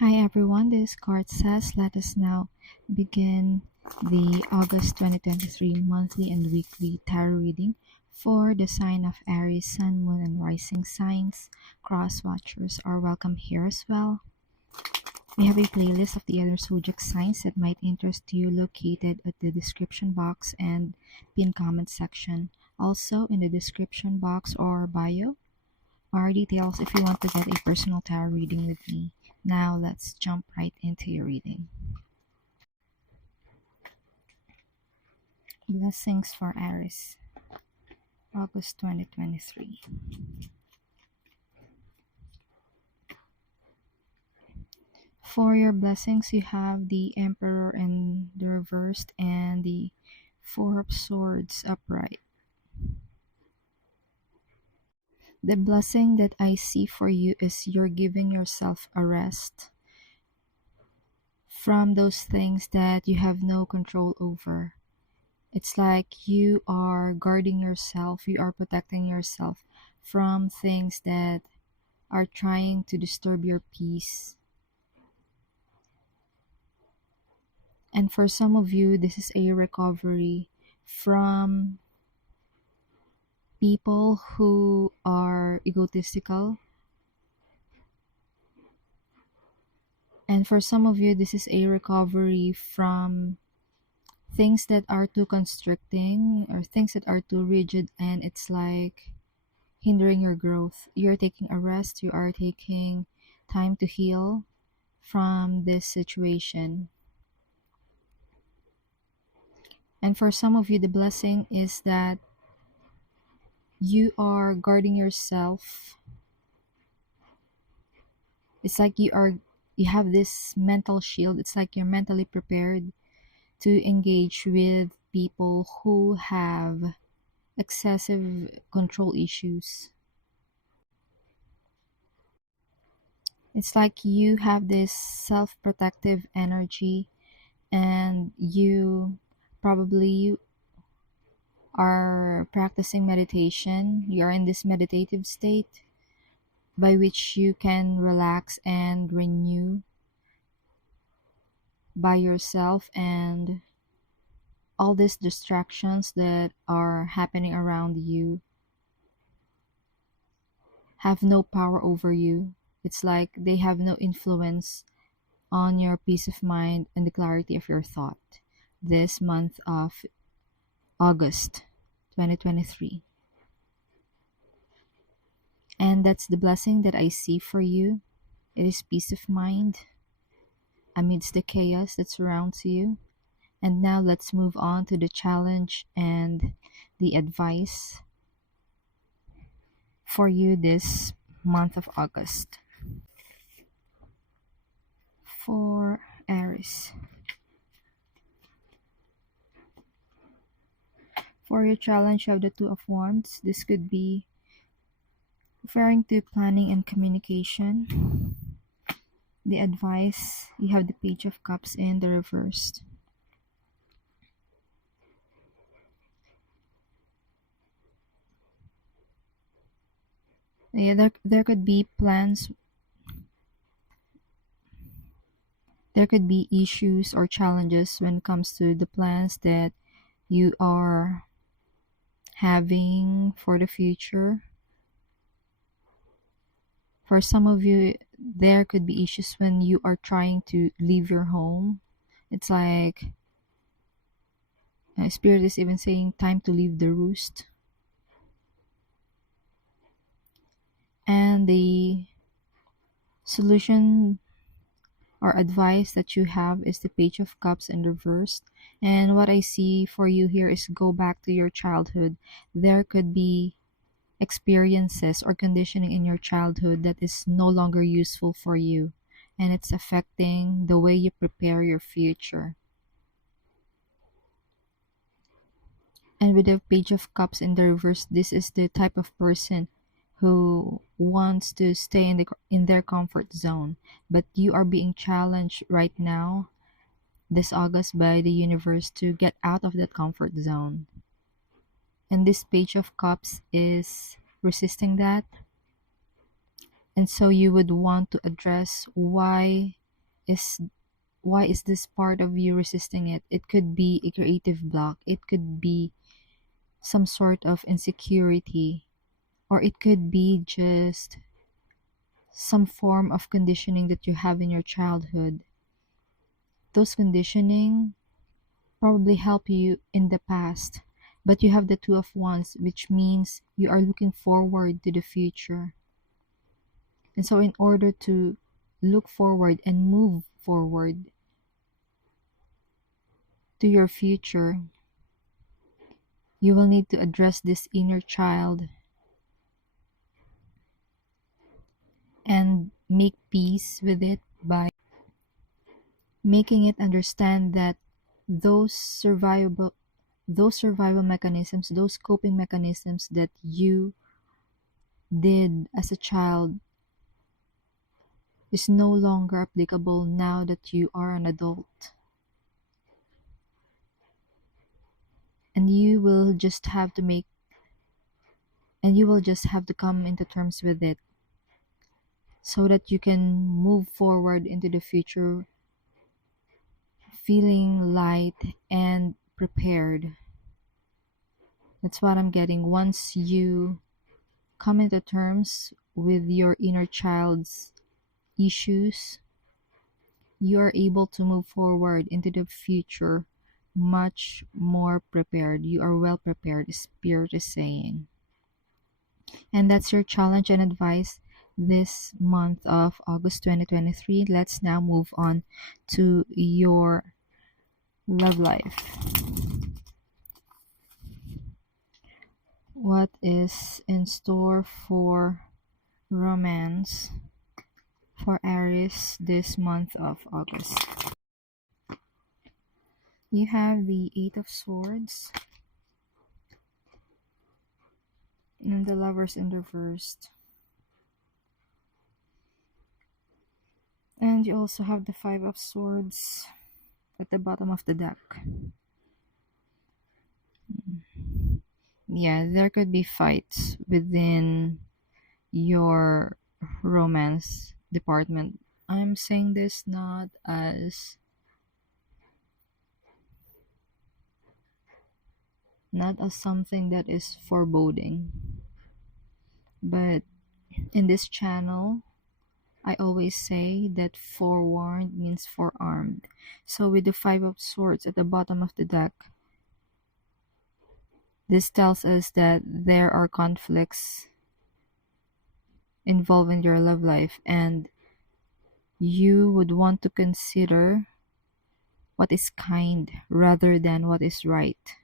Hi everyone, this is CardSays. Let us now begin the August 2023 monthly and weekly tarot reading for the sign of Aries, Sun, Moon, and Rising signs. Cross watchers are welcome here as well. We have a playlist of the other zodiac signs that might interest you located at the description box and pinned comment section. Also, in the description box or bio are details if you want to get a personal tarot reading with me. Now let's jump right into your reading. Blessings for Aries, August 2023. For your blessings, you have the Emperor in the reversed and the Four of Swords upright. The blessing that I see for you is you're giving yourself a rest from those things that you have no control over. It's like you are guarding yourself, you are protecting yourself from things that are trying to disturb your peace. And for some of you, this is a recovery from people who are egotistical. And for some of you, this is a recovery from things that are too constricting or things that are too rigid, and it's like hindering your growth. You're taking a rest, you are taking time to heal from this situation. And for some of you, the blessing is that you are guarding yourself. It's like you have this mental shield. It's like you're mentally prepared to engage with people who have excessive control issues. It's like you have this self-protective energy, and you probably are practicing meditation. You are in this meditative state by which you can relax and renew by yourself, and all these distractions that are happening around you have no power over you. It's like they have no influence on your peace of mind and the clarity of your thought this month of August 2023. And that's the blessing that I see for you. It is peace of mind amidst the chaos that surrounds you. And now let's move on to the challenge and the advice for you this month of August. For Aries. For your challenge, you have the Two of Wands. This could be referring to planning and communication. The advice, you have the Page of Cups in the reversed. Yeah, there could be plans. There could be issues or challenges when it comes to the plans that you are having for the future. For some of you, there could be issues when you are trying to leave your home. It's like Spirit is even saying time to leave the roost. And the solution or advice that you have is the Page of Cups in reverse. And what I see for you here is go back to your childhood. There could be experiences or conditioning in your childhood that is no longer useful for you, and it's affecting the way you prepare your future. And with the Page of Cups in the reverse, this is the type of person who wants to stay in their comfort zone, but you are being challenged right now this August by the universe to get out of that comfort zone. And this Page of Cups is resisting that. And so you would want to address why is why is this part of you resisting it? It could be a creative block, it could be some sort of insecurity, or it could be just some form of conditioning that you have in your childhood. Those conditioning probably help you in the past, but you have the Two of Wands, which means you are looking forward to the future. And so in order to look forward and move forward to your future, you will need to address this inner child and make peace with it by making it understand that those survival mechanisms, those coping mechanisms that you did as a child is no longer applicable now that you are an adult. And you will just have to come into terms with it so that you can move forward into the future feeling light and prepared. That's what I'm getting. Once you come into terms with your inner child's issues, you are able to move forward into the future much more prepared. You are well prepared, Spirit is saying. And that's your challenge and advice this month of August 2023. Let's now move on to your love life. What is in store for romance for Aries this month of August? You have the Eight of Swords and the Lovers in reversed. And you also have the Five of Swords at the bottom of the deck. Yeah, there could be fights within your romance department. I'm saying this not as something that is foreboding, but in this channel I always say that forewarned means forearmed. So with the Five of Swords at the bottom of the deck, this tells us that there are conflicts involved in your love life, and you would want to consider what is kind rather than what is right.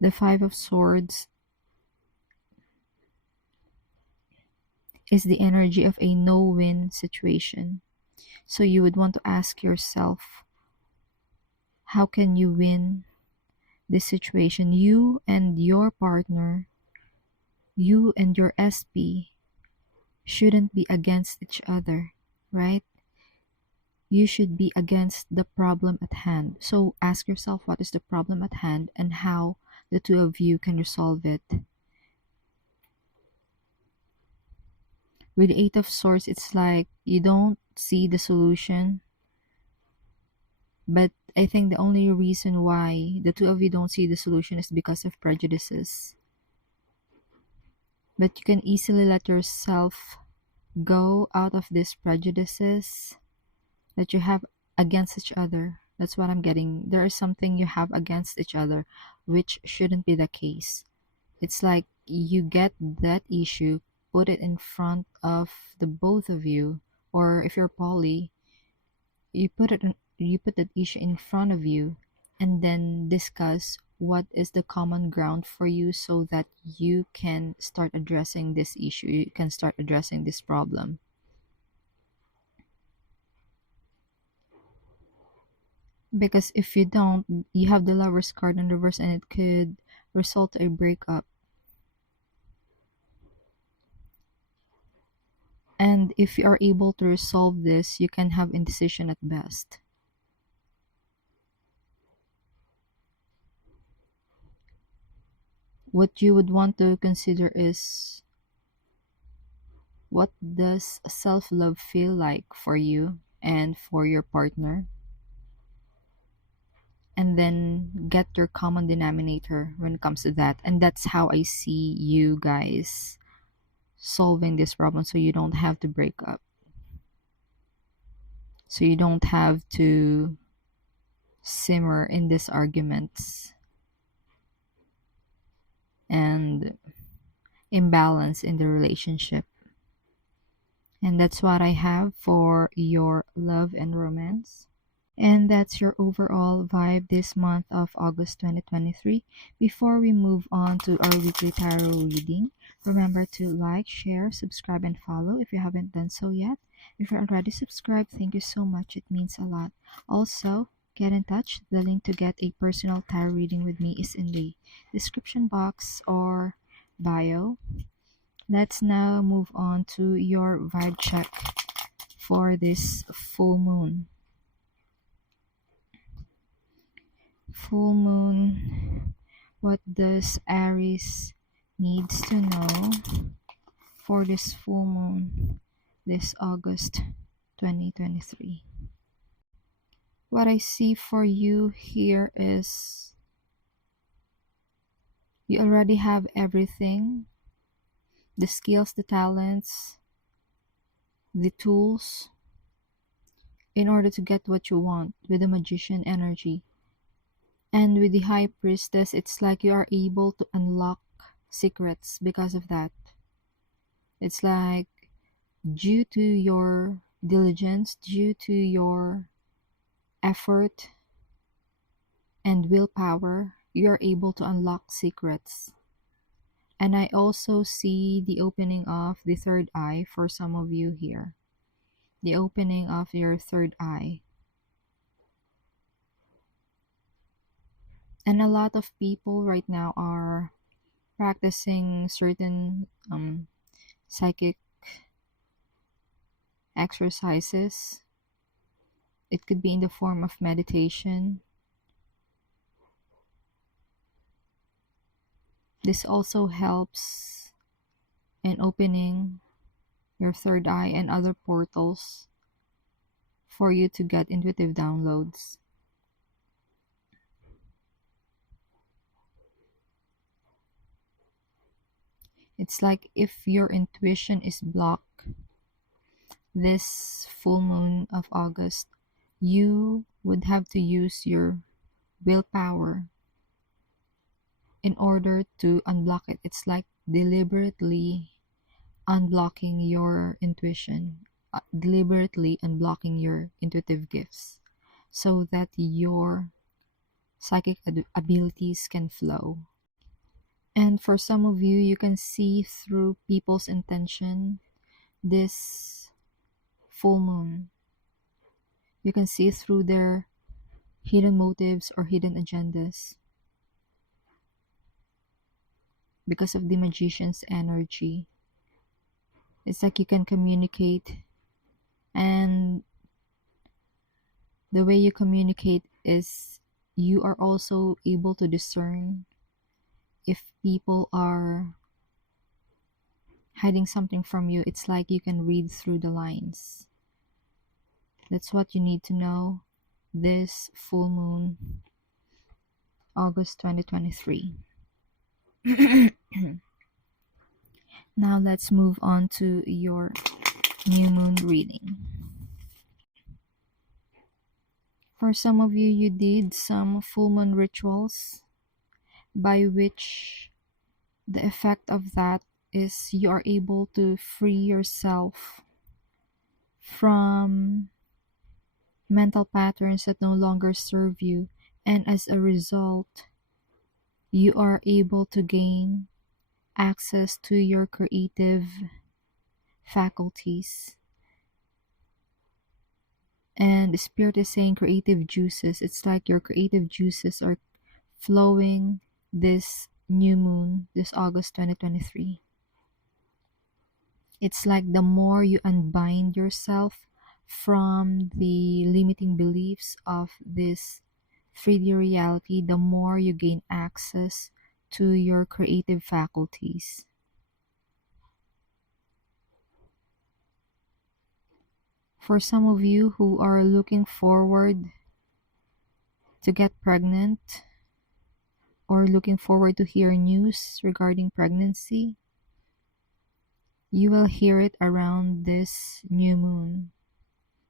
The Five of Swords is the energy of a no-win situation. So you would want to ask yourself, how can you win this situation? You and your partner, you and your SP shouldn't be against each other, right? You should be against the problem at hand. So ask yourself, what is the problem at hand and how the two of you can resolve it. With the Eight of Swords, it's like you don't see the solution, but I think the only reason why the two of you don't see the solution is because of prejudices. But you can easily let yourself go out of these prejudices that you have against each other. That's what I'm getting. There is something you have against each other, which shouldn't be the case. It's like you get that issue, put it in front of the both of you, or if you're poly, you put that issue in front of you and then discuss what is the common ground for you so that you can start addressing this issue, you can start addressing this problem. Because if you don't, you have the Lover's card in reverse and it could result to a breakup. And if you are able to resolve this, you can have indecision at best. What you would want to consider is What does self-love feel like for you and for your partner? And then get your common denominator when it comes to that. And that's how I see you guys solving this problem, so you don't have to break up. So you don't have to simmer in these arguments and imbalance in the relationship. And that's what I have for your love and romance. And that's your overall vibe this month of August 2023. Before we move on to our weekly tarot reading, remember to like, share, subscribe, and follow if you haven't done so yet. If you're already subscribed, thank you so much. It means a lot. Also, get in touch. The link to get a personal tarot reading with me is in the description box or bio. Let's now move on to your vibe check for this full moon. Full moon, what does Aries needs to know for this full moon this August 2023? What I see for you here is you already have everything: the skills, the talents, the tools in order to get what you want with the magician energy. And with the high priestess, it's like you are able to unlock secrets because of that. It's like due to your diligence, due to your effort and willpower, you're able to unlock secrets. And I also see the opening of the third eye for some of you here. The opening of your third eye. And a lot of people right now are practicing certain psychic exercises. It could be in the form of meditation. This also helps in opening your third eye and other portals for you to get intuitive downloads. It's like if your intuition is blocked this full moon of August, you would have to use your willpower in order to unblock it. It's like deliberately unblocking your intuition, deliberately unblocking your intuitive gifts so that your psychic abilities can flow. And for some of you, you can see through people's intention this full moon. You can see through their hidden motives or hidden agendas because of the magician's energy. It's like you can communicate, and the way you communicate is you are also able to discern if people are hiding something from you. It's like you can read through the lines. That's what you need to know this full moon, August 2023. Now let's move on to your new moon reading. For some of you, you did some full moon rituals by which the effect of that is you are able to free yourself from mental patterns that no longer serve you, and as a result you are able to gain access to your creative faculties. And the spirit is saying creative juices. It's like your creative juices are flowing this new moon, this August 2023. It's like the more you unbind yourself from the limiting beliefs of this 3D reality, the more you gain access to your creative faculties. For some of you who are looking forward to get pregnant or looking forward to hear news regarding pregnancy, you will hear it around this new moon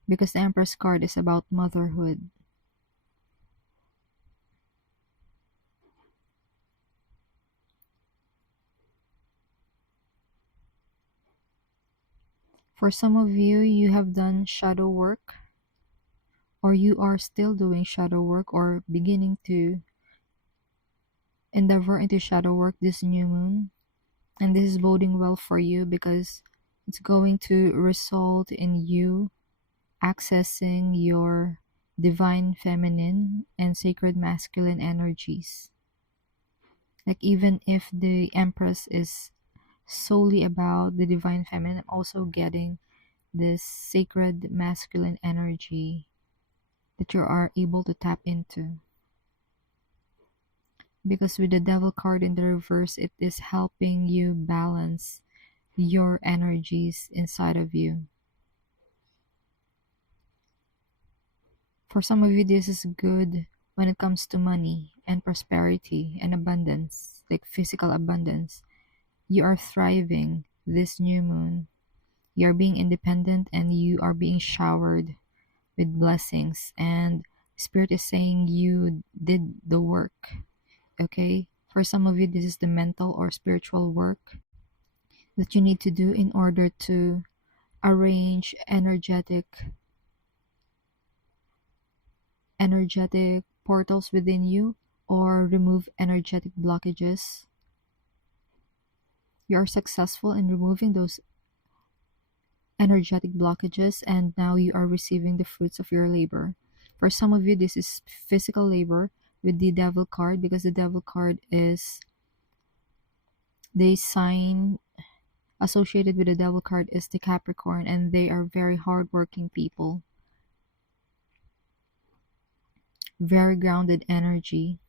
because the Empress card is about motherhood. For some of you, you have done shadow work, or you are still doing shadow work or beginning to endeavor into shadow work this new moon. And this is boding well for you because it's going to result in you accessing your divine feminine and sacred masculine energies. Like, even if the Empress is solely about the divine feminine, I'm also getting this sacred masculine energy that you are able to tap into. Because with the Devil card in the reverse, it is helping you balance your energies inside of you. For some of you, this is good when it comes to money and prosperity and abundance, like physical abundance. You are thriving this new moon. You are being independent and you are being showered with blessings. And Spirit is saying you did the work. Okay? For some of you, this is the mental or spiritual work that you need to do in order to arrange energetic portals within you or remove energetic blockages. You are successful in removing those energetic blockages, and now you are receiving the fruits of your labor. For some of you, this is physical labor with the Devil card, because the Devil card is the sign associated with the Devil card is the Capricorn, and they are very hardworking people. Very grounded energy.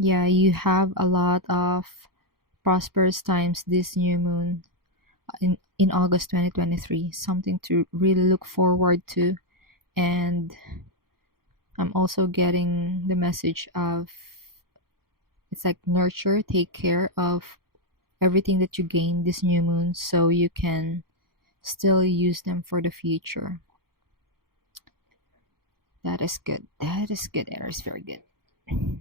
Yeah, you have a lot of prosperous times this new moon in August 2023. Something to really look forward to. And I'm also getting the message of, it's like, nurture, take care of everything that you gain this new moon so you can still use them for the future. That is good. That is good, Aries. Very good.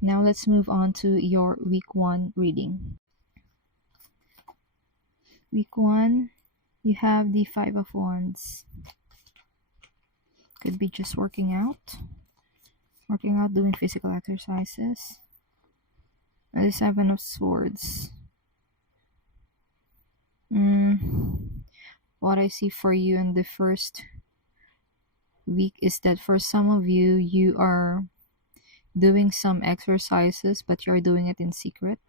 Now let's move on to your week 1 reading. Week 1, you have the 5 of Wands. Could be just working out, doing physical exercises. And the 7 of Swords. What I see for you in the first week is that for some of you, you are doing some exercises, but you're doing it in secret.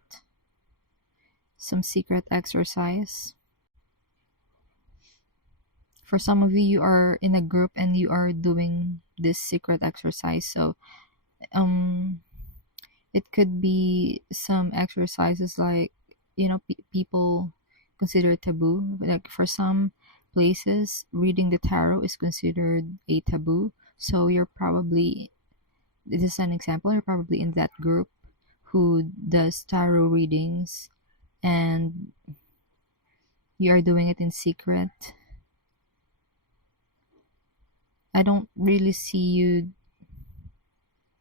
Some secret exercise. For some of you, you are in a group and you are doing this secret exercise. So it could be some exercises like, people consider it taboo. Like, for some places, reading the tarot is considered a taboo. So this is an example, you're probably in that group who does tarot readings and you are doing it in secret. I don't really see you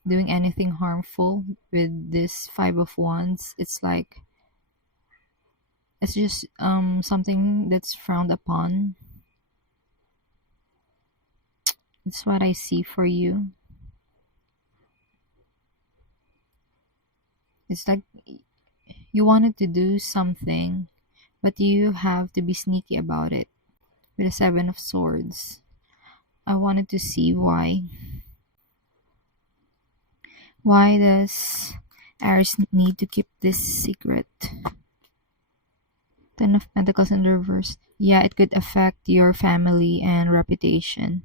doing anything harmful with this 5 of Wands. It's like, it's just something that's frowned upon. That's what I see for you. It's like you wanted to do something, but you have to be sneaky about it. With the 7 of Swords, I wanted to see why. Why does Aries need to keep this secret? 10 of Pentacles in the reverse. Yeah, it could affect your family and reputation.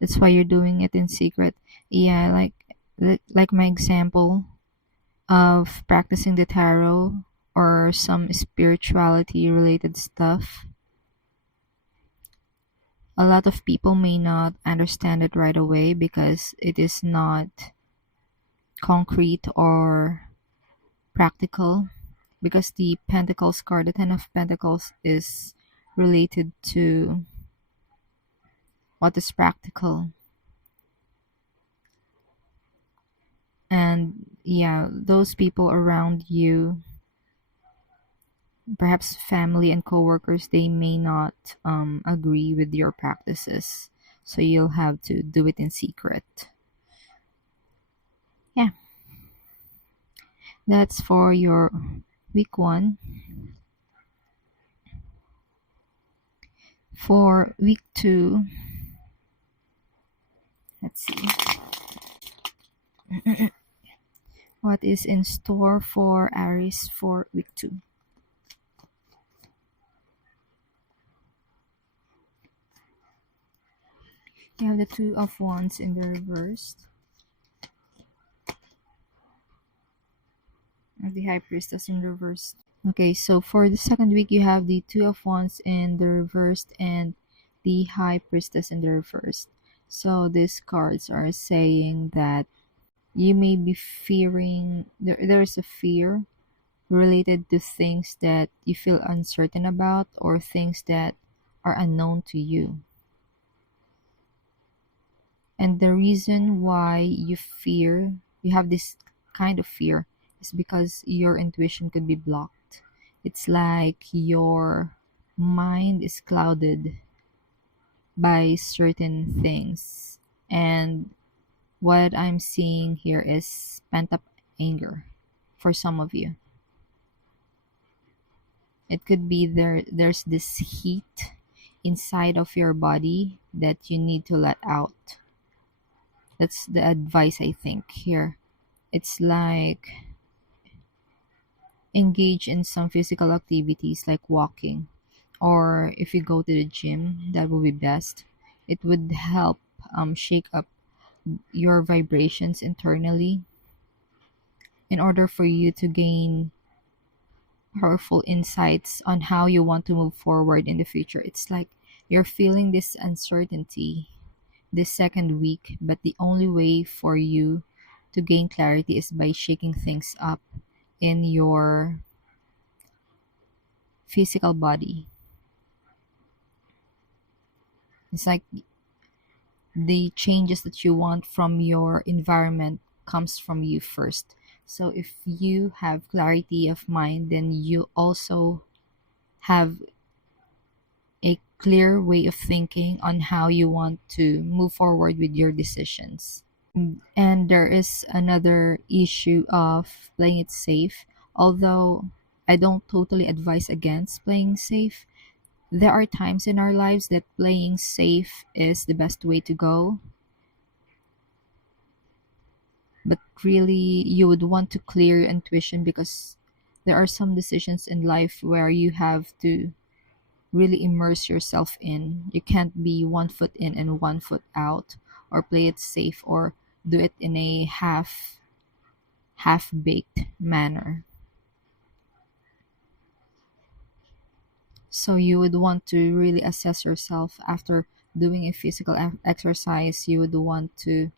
That's why you're doing it in secret. Yeah, like my example of practicing the tarot or some spirituality related stuff. A lot of people may not understand it right away because it is not concrete or practical, because the Pentacles card, the Ten of Pentacles, is related to what is practical. And yeah, those people around you, perhaps family and coworkers, they may not agree with your practices. So you'll have to do it in secret. Yeah, that's for your week 1. For week 2, let's see what is in store for Aries for week 2. You have the Two of Wands in the reverse, and the High Priestess in reverse. Okay, so for the second week, you have the Two of Wands in the reversed and the High Priestess in the reversed. So these cards are saying that you may be fearing, there's a fear related to things that you feel uncertain about or things that are unknown to you. And the reason why you have this kind of fear, is because your intuition could be blocked. It's like your mind is clouded by certain things. And what I'm seeing here is pent up anger for some of you. It could be there's this heat inside of your body that you need to let out. That's the advice I think here. It's like engage in some physical activities like walking, or if you go to the gym, that would be best. It would help shake up your vibrations internally in order for you to gain powerful insights on how you want to move forward in the future. It's like you're feeling this uncertainty this second week, but the only way for you to gain clarity is by shaking things up in your physical body. It's like the changes that you want from your environment comes from you first. So if you have clarity of mind, then you also have a clear way of thinking on how you want to move forward with your decisions. And there is another issue of playing it safe. Although I don't totally advise against playing safe, there are times in our lives that playing safe is the best way to go. But really, you would want to clear your intuition, because there are some decisions in life where you have to really immerse yourself in. You can't be 1 foot in and 1 foot out, or play it safe, or do it in a half baked manner. So you would want to really assess yourself after doing a physical exercise. You would want to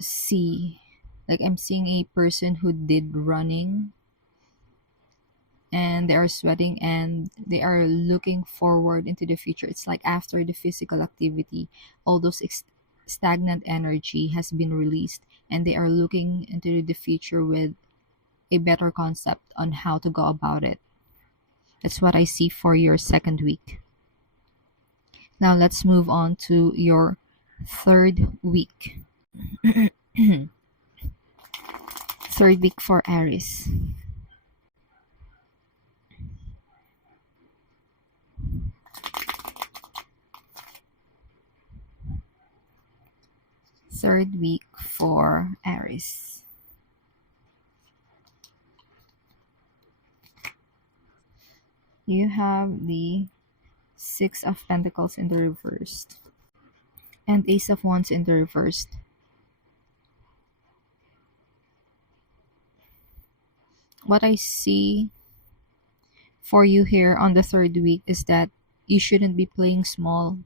see, like I'm seeing a person who did running and they are sweating and they are looking forward into the future. It's like after the physical activity, all those stagnant energy has been released, and they are looking into the future with a better concept on how to go about it. That's what I see for your second week. Now let's move on to your third week. Third week for Aries. Third week for Aries. You have the Six of Pentacles in the reversed and Ace of Wands in the reversed. What I see for you here on the third week is that you shouldn't be playing small.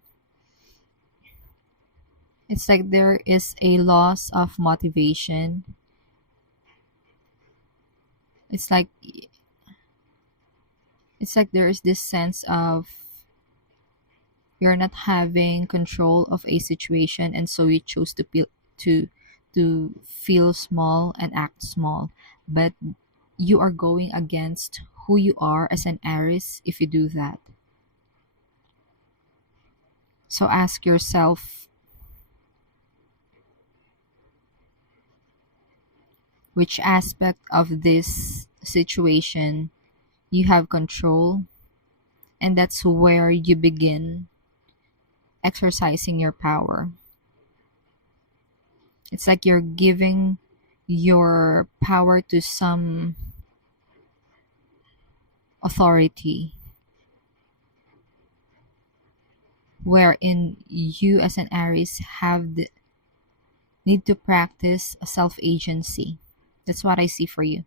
It's like there is a loss of motivation. It's like there is this sense of you're not having control of a situation, and so you choose to feel small and act small. But you are going against who you are as an Aries if you do that. So ask yourself, which aspect of this situation you have control, and that's where you begin exercising your power. It's like you're giving your power to some authority, wherein you as an Aries need to practice self-agency. That's what I see for you.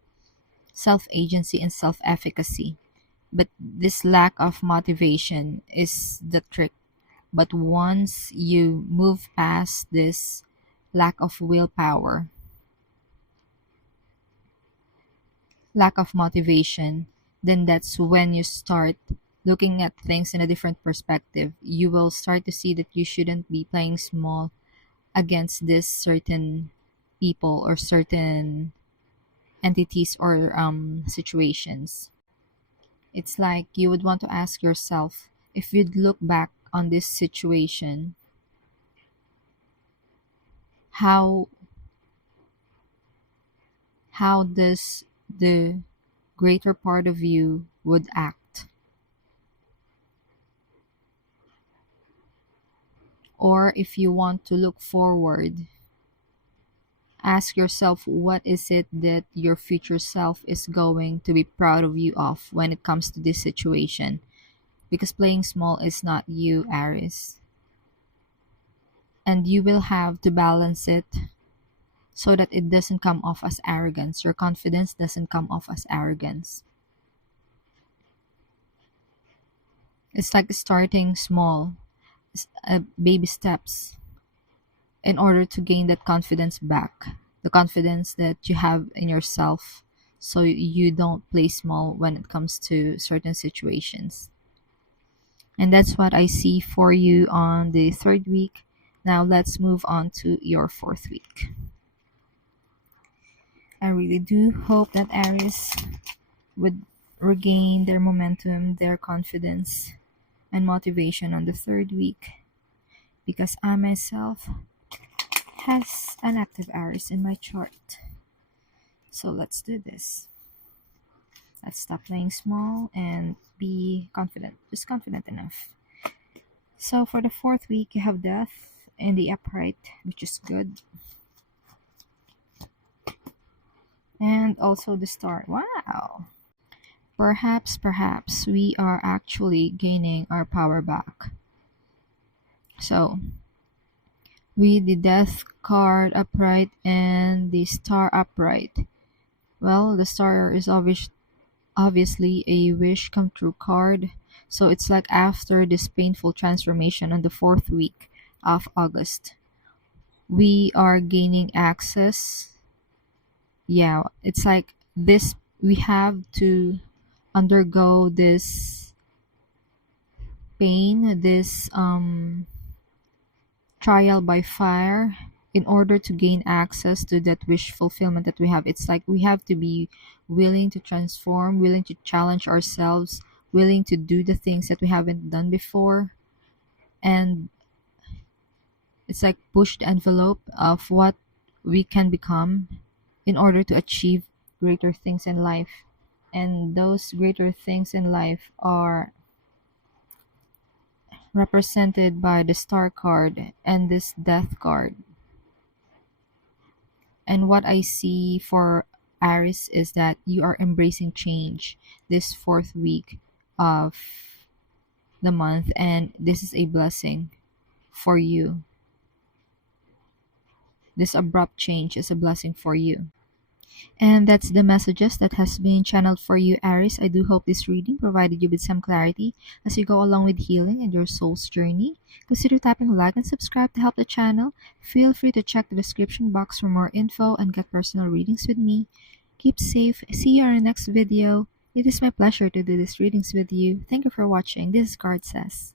Self-agency and self-efficacy. But this lack of motivation is the trick. But once you move past this lack of willpower, lack of motivation, then that's when you start looking at things in a different perspective. You will start to see that you shouldn't be playing small against this certain people or certain entities or situations. It's like you would want to ask yourself, if you'd look back on this situation, how does the greater part of you would act? Or if you want to look forward, ask yourself, what is it that your future self is going to be proud of you of when it comes to this situation? Because playing small is not you, Aries. And you will have to balance it so that it doesn't come off as arrogance. Your confidence doesn't come off as arrogance. It's like starting small, baby steps, in order to gain that confidence back. The confidence that you have in yourself, so you don't play small when it comes to certain situations. And that's what I see for you on the third week. Now let's move on to your fourth week. I really do hope that Aries would regain their momentum, their confidence, and motivation on the third week, because I myself has an active Aries in my chart. So let's do this. Let's stop playing small and be confident, just confident enough. So for the fourth week, you have Death in the upright, which is good. And also the Star. Wow! Perhaps we are actually gaining our power back. So, with the Death card upright and the Star upright, well, the Star is obviously a wish come true card. So it's like after this painful transformation on the fourth week of August, we are gaining access. Yeah, it's like this, we have to undergo this pain, this trial by fire, in order to gain access to that wish fulfillment that we have. It's like we have to be willing to transform, willing to challenge ourselves, willing to do the things that we haven't done before, and it's like push the envelope of what we can become in order to achieve greater things in life. And those greater things in life are represented by the Star card and this Death card. And what I see for Aries is that you are embracing change this fourth week of the month, and this is a blessing for you. This abrupt change is a blessing for you. And that's the messages that has been channeled for you, Aries. I do hope this reading provided you with some clarity as you go along with healing and your soul's journey. Consider tapping like and subscribe to help the channel. Feel free to check the description box for more info and get personal readings with me. Keep safe. See you on the next video. It is my pleasure to do these readings with you. Thank you for watching. This is CardSays.